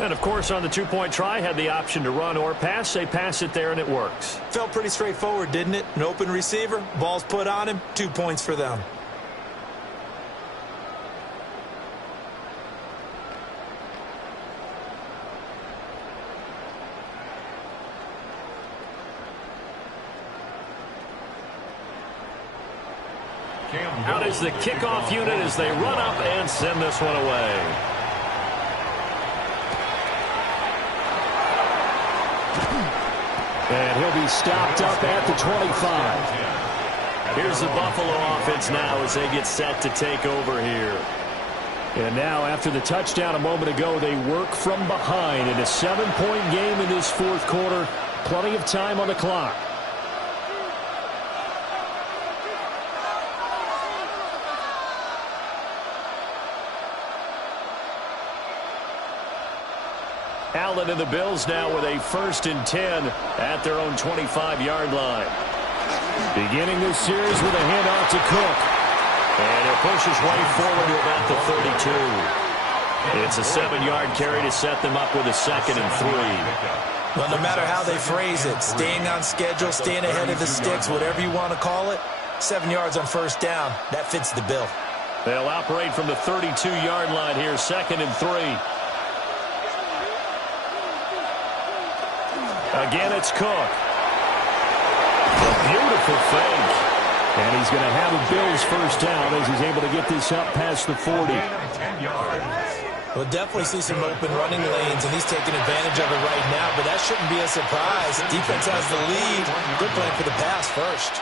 And, of course, on the 2-point try, had the option to run or pass. They pass it there, and it works. Felt pretty straightforward, didn't it? An open receiver, ball's put on him, 2 points for them. Out is the kickoff unit as they run up and send this one away. And he'll be stopped up at the 25. Here's the Buffalo offense now as they get set to take over here. And now, after the touchdown a moment ago, they work from behind in a 7-point game in this fourth quarter. Plenty of time on the clock. Allen and the Bills now with a 1st and 10 at their own 25-yard line. Beginning this series with a handoff to Cook. And he'll push his way forward to about the 32. It's a 7-yard carry to set them up with a 2nd and 3. Well, no matter how they phrase it, staying on schedule, staying ahead of the sticks, whatever you want to call it, 7 yards on 1st down, that fits the bill. They'll operate from the 32-yard line here, 2nd and 3. Again, it's Cook. A beautiful fake. And he's going to have a Bills 1st down as he's able to get this up past the 40. 10 yards. We'll definitely see some open running lanes, and he's taking advantage of it right now, but that shouldn't be a surprise. Defense has the lead. Good plan for the pass first.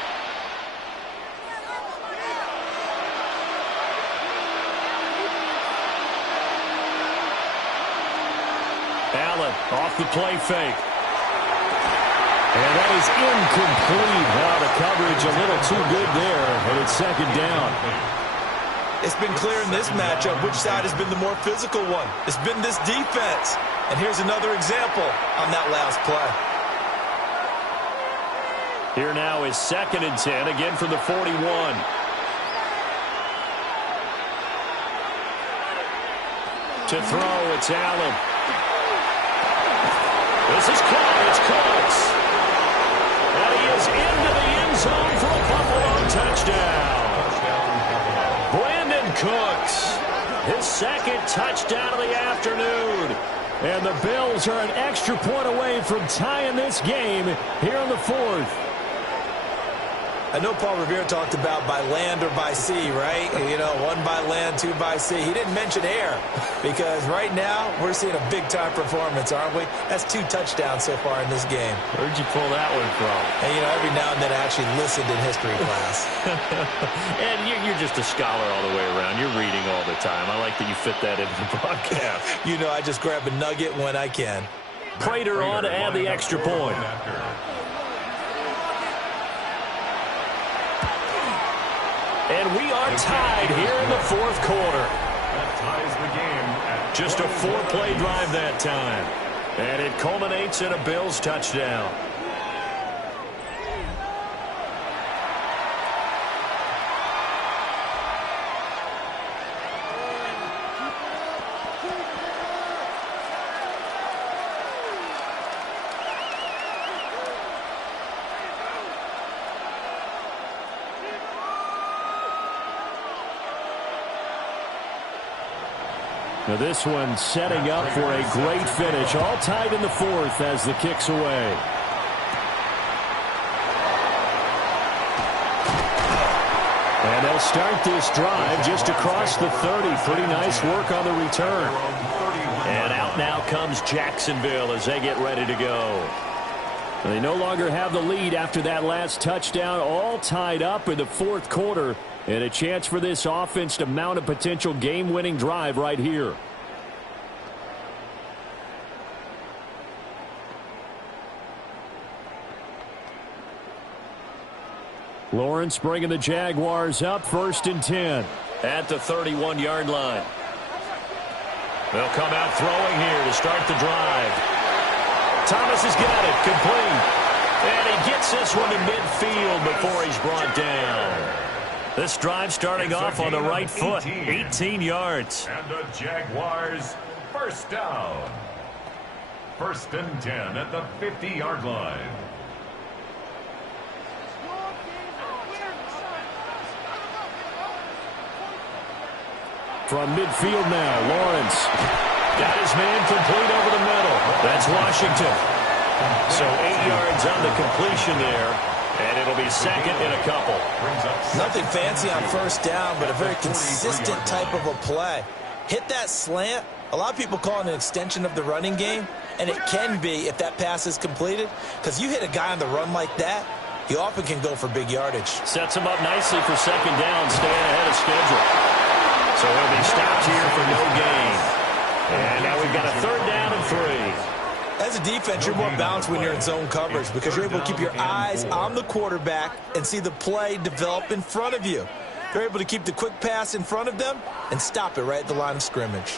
Allen off the play fake. And that is incomplete. Wow, the coverage a little too good there, and it's 2nd down. It's been clear in this matchup which side has been the more physical one. It's been this defense. And here's another example on that last play. Here now is 2nd and 10, again from the 41. To throw, it's Allen. This is caught. It's Cooks. And he is into the end zone for a Buffalo touchdown. Brandon Cooks, his 2nd touchdown of the afternoon. And the Bills are an extra point away from tying this game here in the 4th. I know Paul Revere talked about by land or by sea, right? You know, 1 by land, 2 by sea. He didn't mention air because right now we're seeing a big-time performance, aren't we? That's 2 touchdowns so far in this game. Where'd you pull that one from? And, you know, every now and then I actually listened in history class. And you're just a scholar all the way around. You're reading all the time. I like that you fit that into the broadcast. You know, I just grab a nugget when I can. Prater on to add the extra point. And we are tied here in the 4th quarter. That ties the game at Just a 4-play drive that time. And it culminates in a Bills touchdown. Now this one setting up for a great finish. All tied in the 4th as the kick's away. And they'll start this drive just across the 30. Pretty nice work on the return. And out now comes Jacksonville as they get ready to go. They no longer have the lead after that last touchdown. All tied up in the 4th quarter. And a chance for this offense to mount a potential game-winning drive right here. Lawrence bringing the Jaguars up 1st and 10. At the 31-yard line. They'll come out throwing here to start the drive. Thomas has got it. Complete. And he gets this one to midfield before he's brought down. This drive starting off on the right foot. 18 yards. And the Jaguars 1st down. 1st and 10 at the 50-yard line. From midfield now, Lawrence. Got his man complete over the middle. That's Washington. So 8 yards on the completion there. And it'll be 2nd and a couple. Nothing fancy on 1st down, but a very consistent type of a play. Hit that slant. A lot of people call it an extension of the running game, and it can be if that pass is completed, because you hit a guy on the run like that, he often can go for big yardage. Sets him up nicely for 2nd down, staying ahead of schedule. So he'll be stopped here for no gain. And now we've got a 3rd down and 3. As a defense, you're more balanced when you're in zone coverage because you're able to keep your eyes on the quarterback and see the play develop in front of you. You're able to keep the quick pass in front of them and stop it right at the line of scrimmage.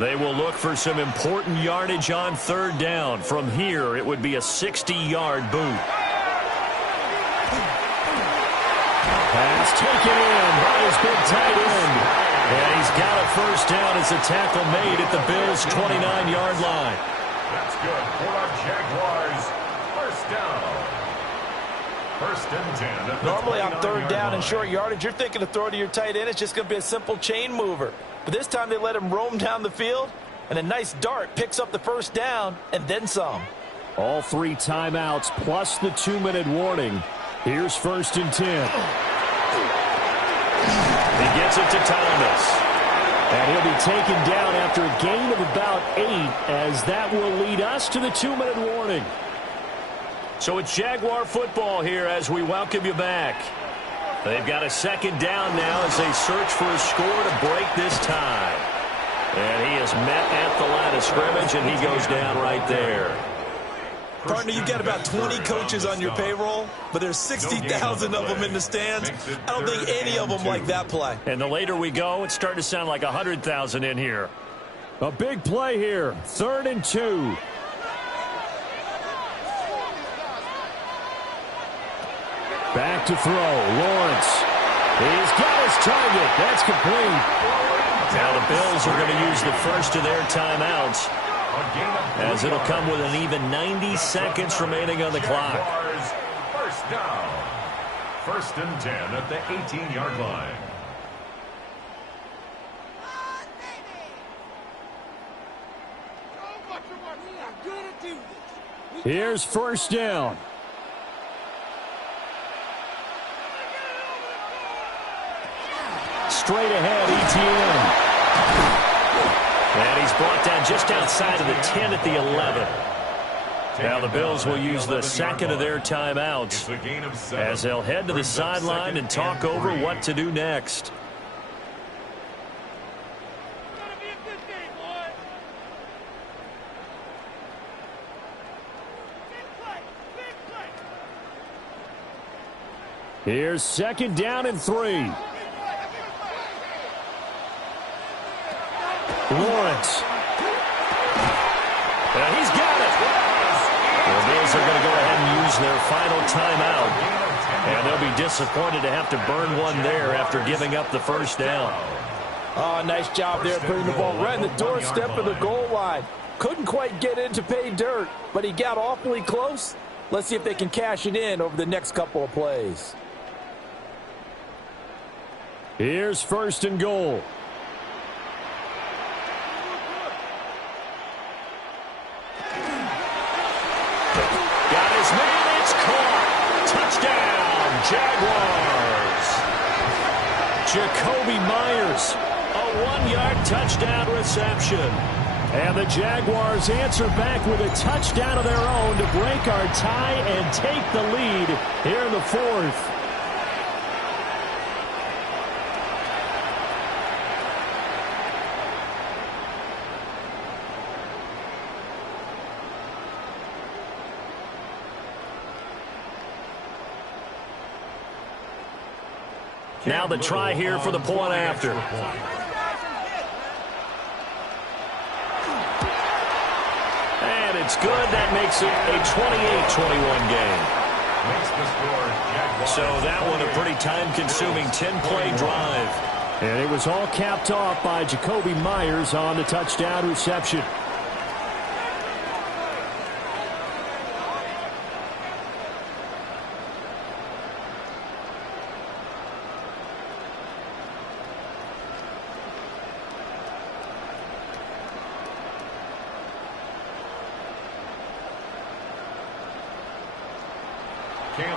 They will look for some important yardage on third down. From here, it would be a 60-yard boot. Pass taken in by his big tight end. And he's got a first down as a tackle made at the Bills' 29-yard line. That's good for our Jaguars. First down. First and 10. Normally on third down and short yardage, you're thinking to throw to your tight end. It's just going to be a simple chain mover. But this time they let him roam down the field, and a nice dart picks up the first down and then some. All 3 timeouts plus the 2-minute warning. Here's first and 10. He gets it to Thomas. And he'll be taken down after a gain of about 8, as that will lead us to the 2-minute warning. So it's Jaguar football here as we welcome you back. They've got a second down now as they search for a score to break this tie. And he is met at the line of scrimmage, and he goes down right there. Partner, you've got about 20 coaches on your payroll, but there's 60,000 of them in the stands. I don't think any of them like that play. And the later we go, it's starting to sound like 100,000 in here. A big play here. 3rd and 2. Back to throw. Lawrence. He's got his target. That's complete. Now the Bills are going to use the first of their timeouts, as it'll come with an even 90 seconds remaining on the clock. First down. First and 10 at the 18-yard line. Here's first down. Straight ahead, ETN. And he's brought down just outside of the 10 at the 11. Now the Bills will use the second of their timeouts as they'll head to the sideline and talk over what to do next. Here's second down and 3. Lawrence. And he's got it. The Bills are going to go ahead and use their final timeout. And they'll be disappointed to have to burn one there after giving up the first down. Oh, nice job there putting the ball right in the doorstep of the goal line. Couldn't quite get in to pay dirt, but he got awfully close. Let's see if they can cash it in over the next couple of plays. Here's first and goal. Got his man, it's caught. Touchdown, Jaguars. Jacoby Myers, a 1-yard touchdown reception. And the Jaguars answer back with a touchdown of their own to break our tie and take the lead here in the 4th. Now the try here for the point after. And it's good. That makes it a 28-21 game. So that one a pretty time-consuming 10-play drive. And it was all capped off by Jacoby Myers on the touchdown reception.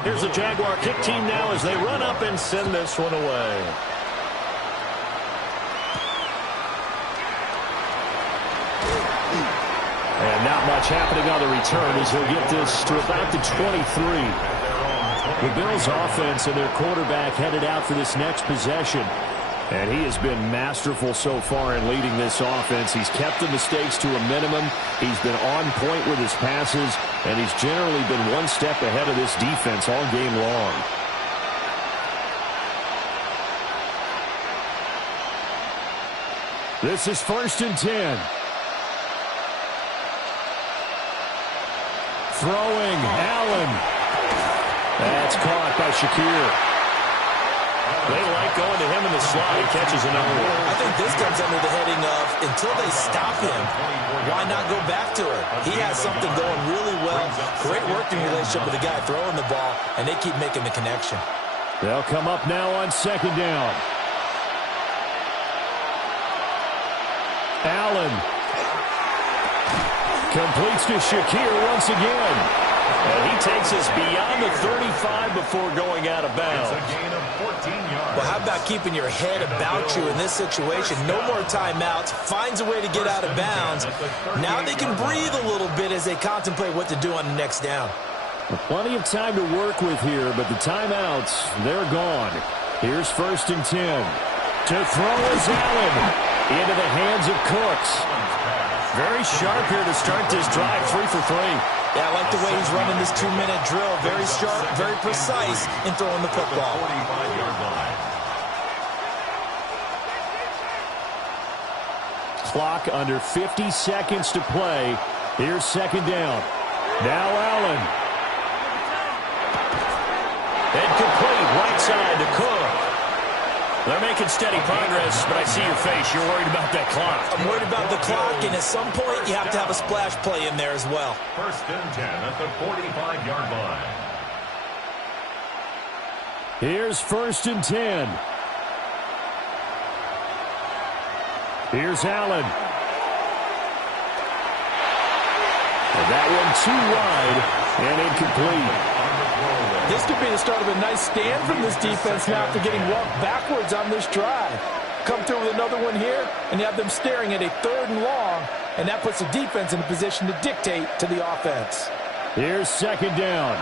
Here's the Jaguar kick team now as they run up and send this one away. And not much happening on the return as he'll get this to about the 23. The Bills offense and their quarterback headed out for this next possession. And he has been masterful so far in leading this offense. He's kept the mistakes to a minimum. He's been on point with his passes, and he's generally been one step ahead of this defense all game long. This is 1st and 10. Throwing, Allen. That's caught by Shakir. They like going to him in the slot. He catches another one. I think this comes under the heading of, until they stop him, why not go back to it? He has something going really well. Great working relationship with the guy throwing the ball, and they keep making the connection. They'll come up now on 2nd down. Allen completes to Shakir once again. And he takes us beyond the 35 before going out of bounds. It's a gain of 14 yards. Well, how about keeping your head about you in this situation? No more timeouts. Finds a way to get out of bounds. Now they can breathe a little bit as they contemplate what to do on the next down. Well, plenty of time to work with here, but the timeouts, they're gone. Here's 1st and 10. To throw is Allen into the hands of Cooks. Very sharp here to start this drive, 3 for 3. Yeah, I like the way he's running this 2-minute drill. Very sharp, very precise in throwing the football. 45-yard line. Clock under 50 seconds to play. Here's 2nd down. Now Allen. Incomplete, right side to Cook. They're making steady progress, but I see your face. You're worried about that clock. I'm worried about the clock, and at some point, you have to have a splash play in there as well. 1st and 10 at the 45-yard line. Here's 1st and 10. Here's Allen. And that one too wide and incomplete. This could be the start of a nice stand from this defense now after getting walked backwards on this drive. Come through with another one here, and you have them staring at a 3rd and long, and that puts the defense in a position to dictate to the offense. Here's 2nd down.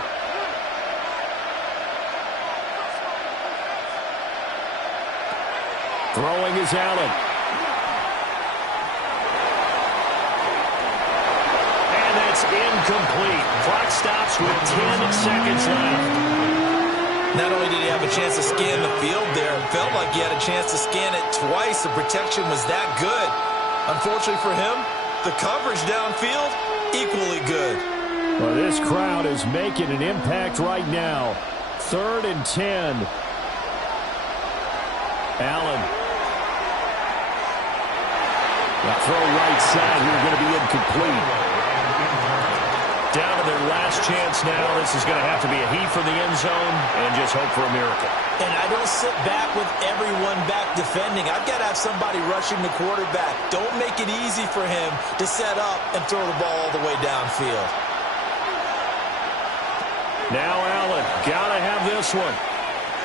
Throwing is Allen. And that's incomplete. Clock stops with 10 seconds left. Not only did he have a chance to scan the field there, it felt like he had a chance to scan it twice. The protection was that good. Unfortunately for him, the coverage downfield, equally good. Well, this crowd is making an impact right now. 3rd and 10. Allen. The throw right side here going to be incomplete. Down to their last chance now. This is going to have to be a heave for the end zone and just hope for a miracle. And I don't sit back with everyone back defending. I've got to have somebody rushing the quarterback. Don't make it easy for him to set up and throw the ball all the way downfield. Now Allen, got to have this one.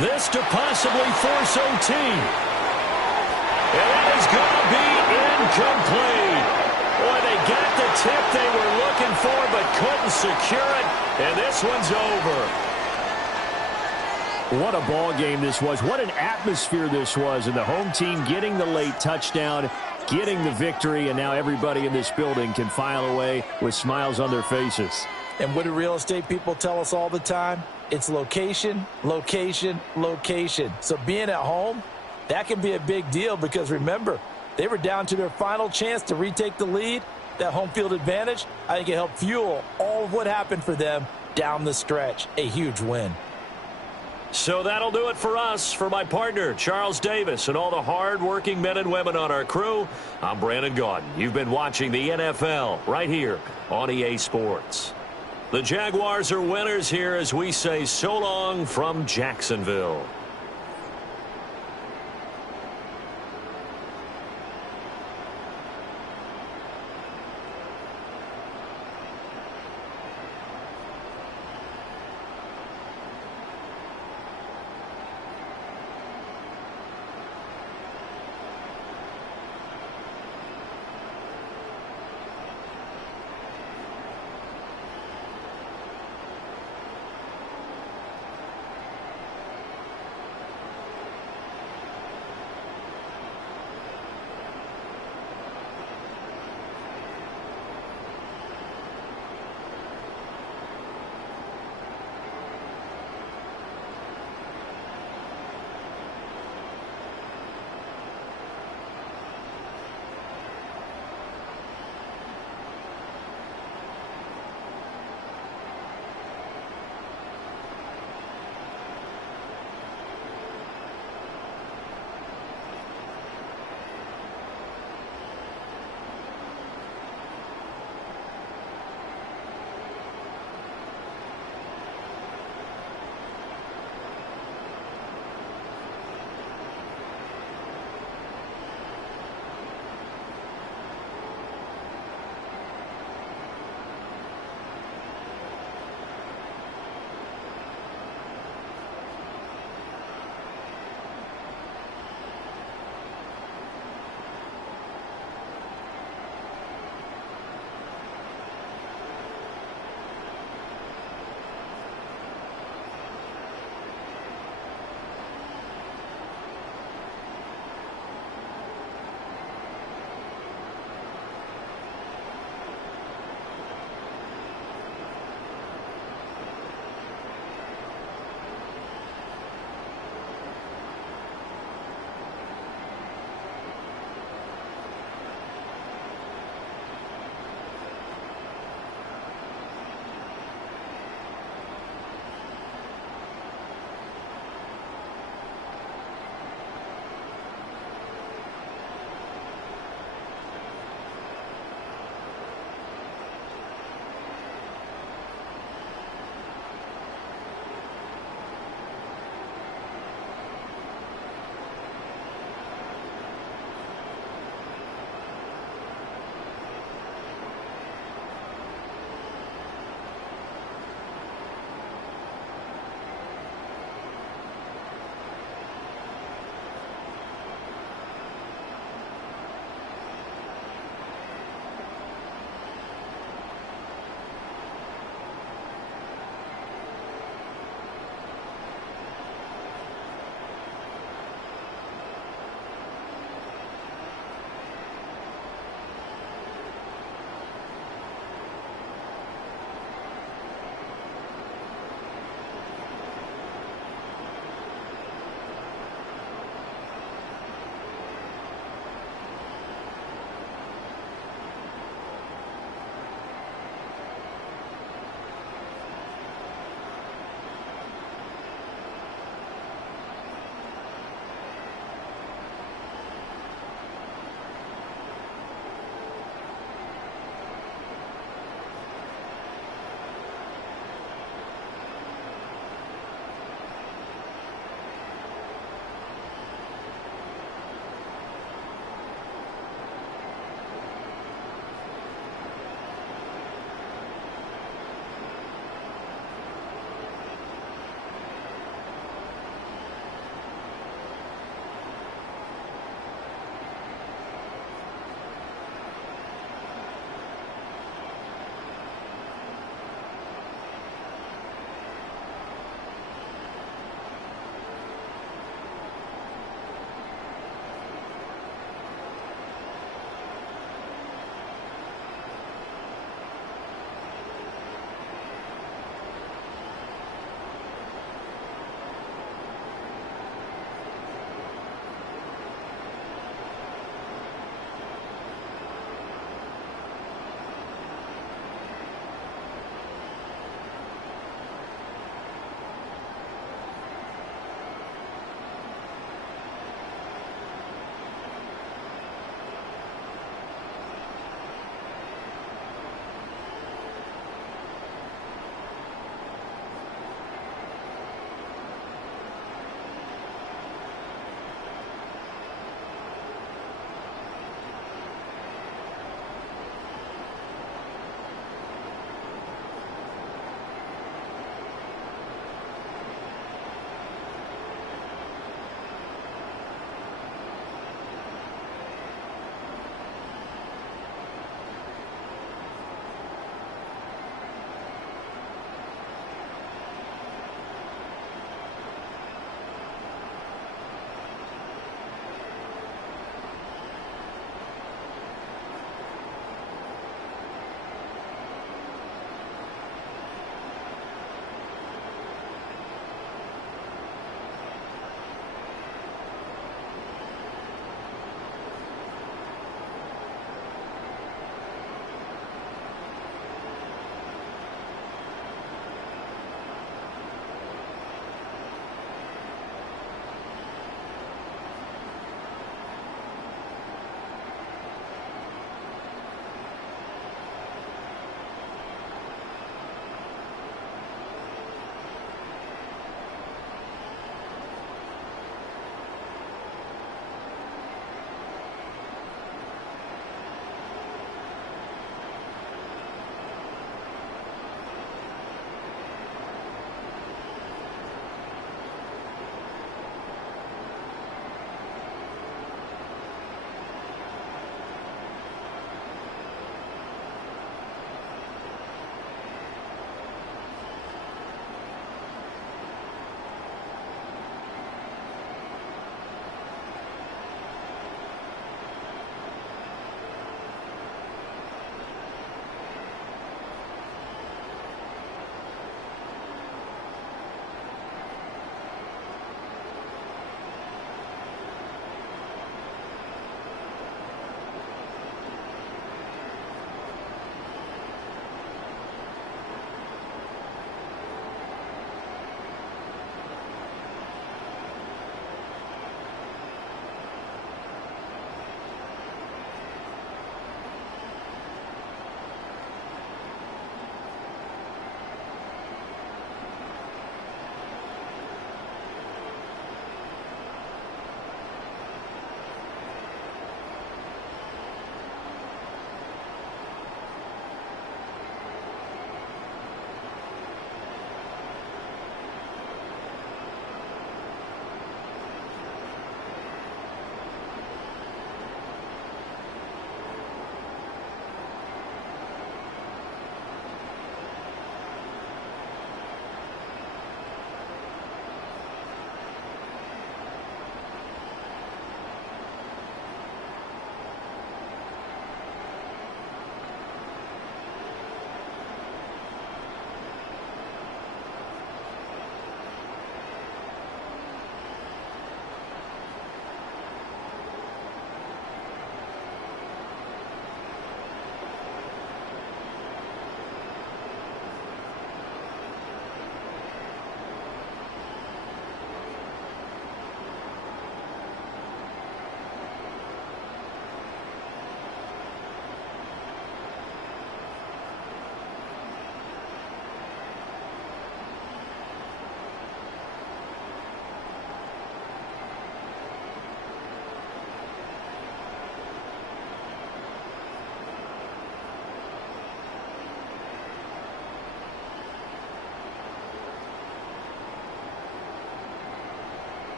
This to possibly force OT. And that is going to be incomplete. Boy, they got the tip they were looking for, but couldn't secure it, and this one's over. What a ball game this was. What an atmosphere this was. And the home team getting the late touchdown, getting the victory, and now everybody in this building can file away with smiles on their faces. And what do real estate people tell us all the time? It's location, location, location. So being at home, that can be a big deal because, remember, they were down to their final chance to retake the lead. That home field advantage, I think it helped fuel all of what happened for them down the stretch. A huge win. So that'll do it for us. For my partner, Charles Davis, and all the hard-working men and women on our crew, I'm Brandon Gaudin. You've been watching the NFL right here on EA Sports. The Jaguars are winners here as we say so long from Jacksonville.